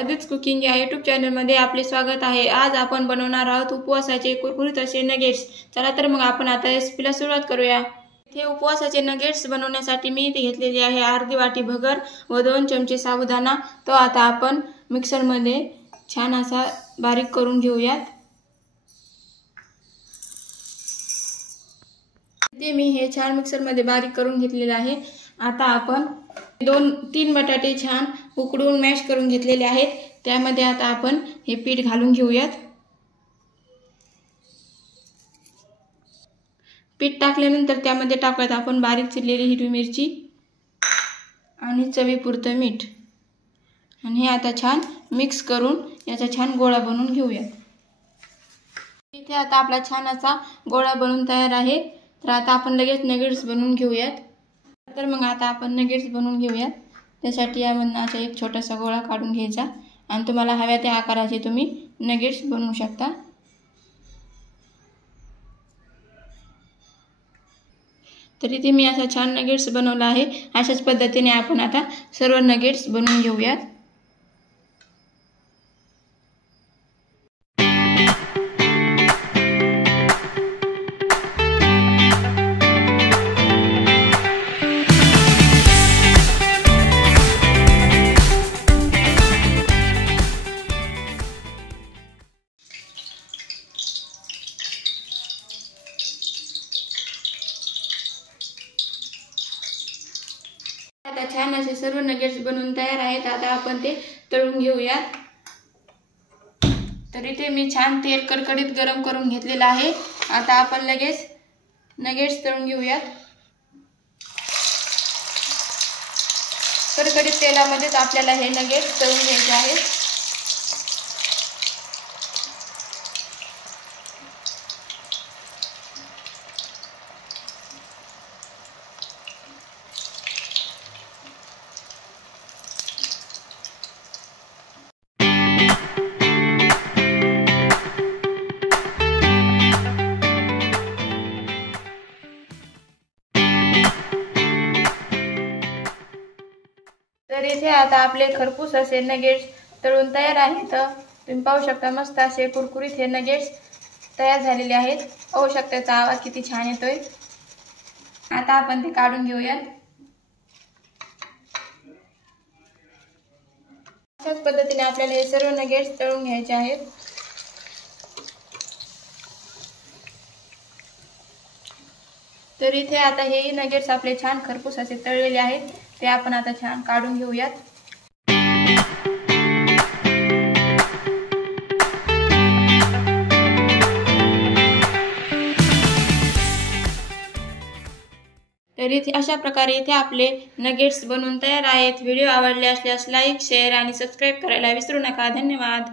Aditya cooking या YouTube चॅनलमध्ये आपले स्वागत आहे। आज आपण बनवणार आहोत उपवासाचे कुरकुरीत असे नगेट्स। चला तर मग आपण आता रेसिपीला सुरुवात करूया। इथे उपवासाचे नगेट्स बनवण्यासाठी मी इथे घेतलेली आहे अर्धी वाटी भगर व 2 चमचे साबुदाणा। तो आता आपण मिक्सर मध्ये छान असा बारीक करून घेऊयात। इथे मी हे छान मिक्सर मध्ये बारीक करून घेतलेले आहे। आता आपण 2-3 बटाटे छान उकडून मॅश करून घेतलेले आहेत। त्यामध्ये आता आपण हे पीठ घालून घेऊयात। पीठ टाकल्यानंतर त्यामध्ये टाकूयात आपण बारीक चिरलेली हिरवी मिरची आणि चवीपुरतं मीठ आणि हे आता छान मिक्स करून याचा छान गोळा बनवून घेऊयात। इथे आता आपला छान असा गोळा बनवून तयार आहे। तर आता आपण लगेच नगेट्स बनवून घेऊयात। तर मग आता आपण नगेट्स बनवून घेऊयात। त्यासाठी यामधून असा एक छोटासा गोळा काढून घ्यायचा आणि तुम्हाला हव्या त्या आकाराचे तुम्ही नगेट्स बनवू शकता। तर इथे मी असा छान नगेट्स बनवला आहे। अशाच पद्धतीने आपण आता सर्व नगेट्स बनवून घेऊयात। आता छान असे सर्व नगेट्स बनवून तयार आहेत। आता आपण ते तळून घेऊयात। तर इथे मी छान तेल कडकडीत गरम करून घेतलेलं आहे। आता आपण लगेच नगेट्स तळून घेऊयात। कडकडीत तेलामध्येच आपल्याला हे नगेट्स तळून घ्यायचे आहेत। तर इथे आता आपले खरपूस असे नगेट्स तळून तयार आहेत। तुम्ही पाहू शकता मस्त असे कुरकुरीत हे नगेट्स तयार झालेले आहेत। पाहू शकता याचा आवाज किती छान येतोय। आता आपण ते काढून घेऊयात। अशाच पद्धतीने आपल्याला हे सर्व नगेट्स तळून घ्यायचे आहेत। तर इथे आता हे नगेट्स आपले छान खरपूस असे तळलेले आहेत। ते आपण आता छान काढून घेऊयात। तर इथे अशा प्रकारे इथे आपले नगेट्स बनवून तयार आहेत। व्हिडिओ आवडले असल्यास लाईक, शेअर आणि सबस्क्राइब करायला विसरू नका। धन्यवाद।